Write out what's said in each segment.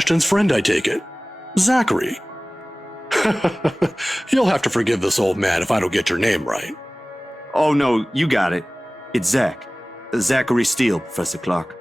Ashton's friend, I take it. Zachary. You'll have to forgive this old man if I don't get your name right. Oh no, you got it. It's Zach. Zachary Steele, Professor Clark.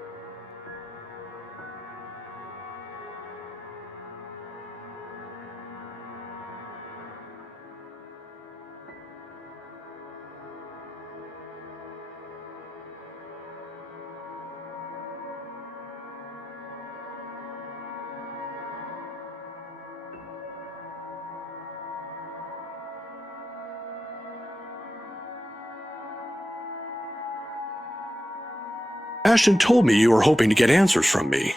Ashton told me you were hoping to get answers from me.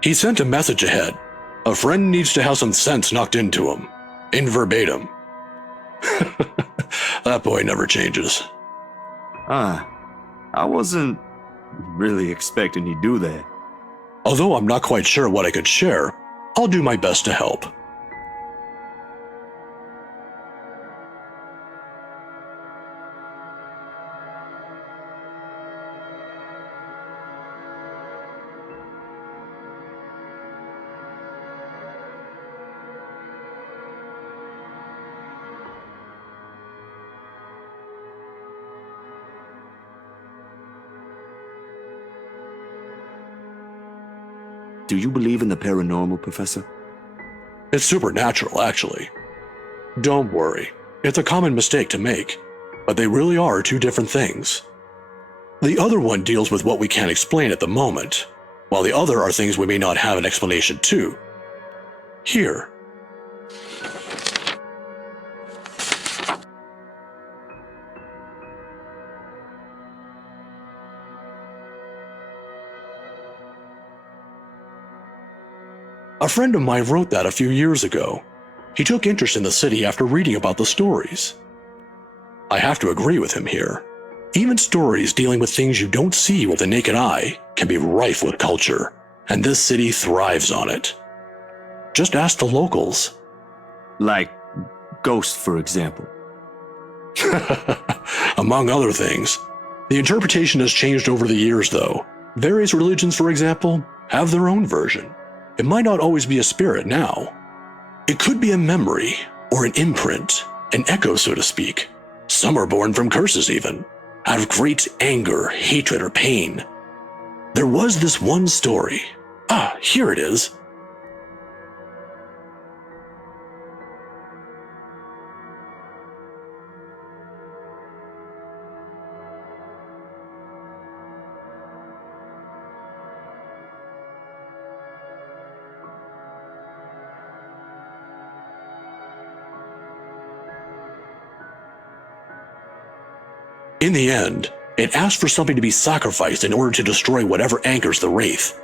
He sent a message ahead. A friend needs to have some sense knocked into him. In verbatim. That boy never changes. I wasn't really expecting he'd do that. Although I'm not quite sure what I could share, I'll do my best to help. Do you believe in the paranormal, Professor? It's supernatural, actually. Don't worry, it's a common mistake to make, but they really are two different things. The other one deals with what we can't explain at the moment, while the other are things we may not have an explanation to. Here. A friend of mine wrote that a few years ago. He took interest in the city after reading about the stories. I have to agree with him here. Even stories dealing with things you don't see with the naked eye can be rife with culture, and this city thrives on it. Just ask the locals. Like ghosts, for example. Among other things. The interpretation has changed over the years, though. Various religions, for example, have their own version. It might not always be a spirit now. It could be a memory, or an imprint, an echo, so to speak. Some are born from curses even, out of great anger, hatred, or pain. There was this one story. Here it is. In the end, it asked for something to be sacrificed in order to destroy whatever anchors the wraith.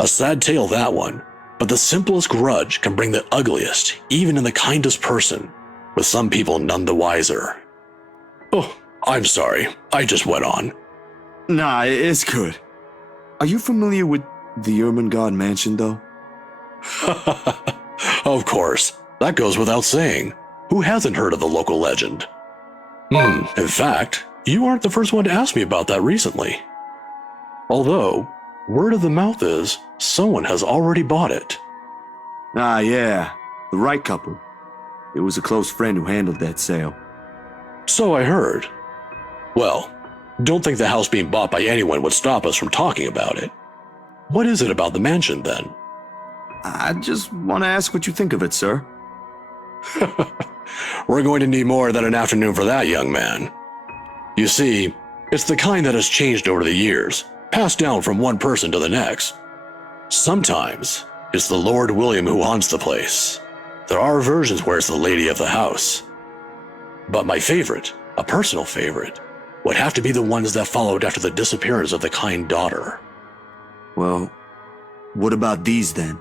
A sad tale, that one, but the simplest grudge can bring the ugliest, even in the kindest person, with some people none the wiser. Oh, I'm sorry, I just went on. Nah, it's good. Are you familiar with the Ermengarde Mansion, though? Of course, that goes without saying. Who hasn't heard of the local legend? In fact, you aren't the first one to ask me about that recently. Although, word of the mouth is, someone has already bought it. Ah, yeah, the Wright couple. It was a close friend who handled that sale. So I heard. Well, don't think the house being bought by anyone would stop us from talking about it. What is it about the mansion, then? I just want to ask what you think of it, sir. We're going to need more than an afternoon for that, young man. You see, it's the kind that has changed over the years, passed down from one person to the next. Sometimes, it's the Lord William who haunts the place. There are versions where it's the lady of the house. But my favorite, a personal favorite, would have to be the ones that followed after the disappearance of the kind daughter. Well, what about these then?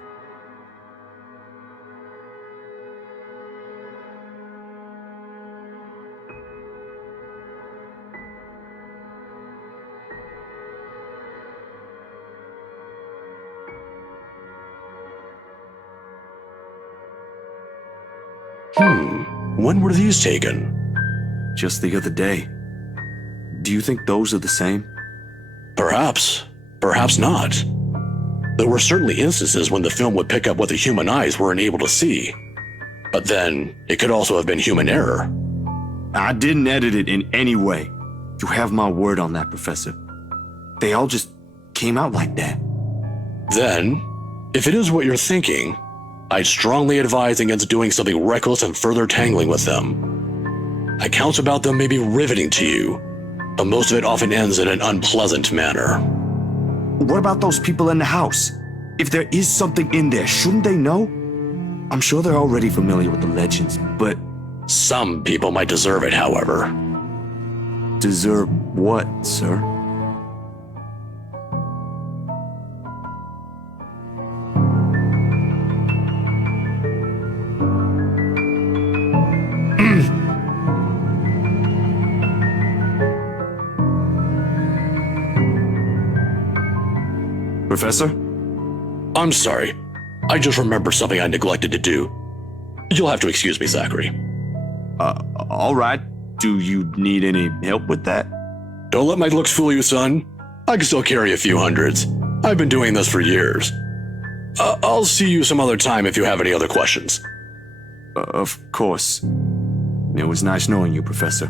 When were these taken? Just the other day. Do you think those are the same? Perhaps. Perhaps not. There were certainly instances when the film would pick up what the human eyes weren't able to see. But then, it could also have been human error. I didn't edit it in any way. You have my word on that, Professor. They all just came out like that. Then, if it is what you're thinking, I'd strongly advise against doing something reckless and further tangling with them. Accounts about them may be riveting to you, but most of it often ends in an unpleasant manner. What about those people in the house? If there is something in there, shouldn't they know? I'm sure they're already familiar with the legends, but... Some people might deserve it, however. Deserve what, sir? Professor? I'm sorry. I just remembered something I neglected to do. You'll have to excuse me, Zachary. All right. Do you need any help with that? Don't let my looks fool you, son. I can still carry a few hundreds. I've been doing this for years. I'll see you some other time if you have any other questions. Of course. It was nice knowing you, Professor.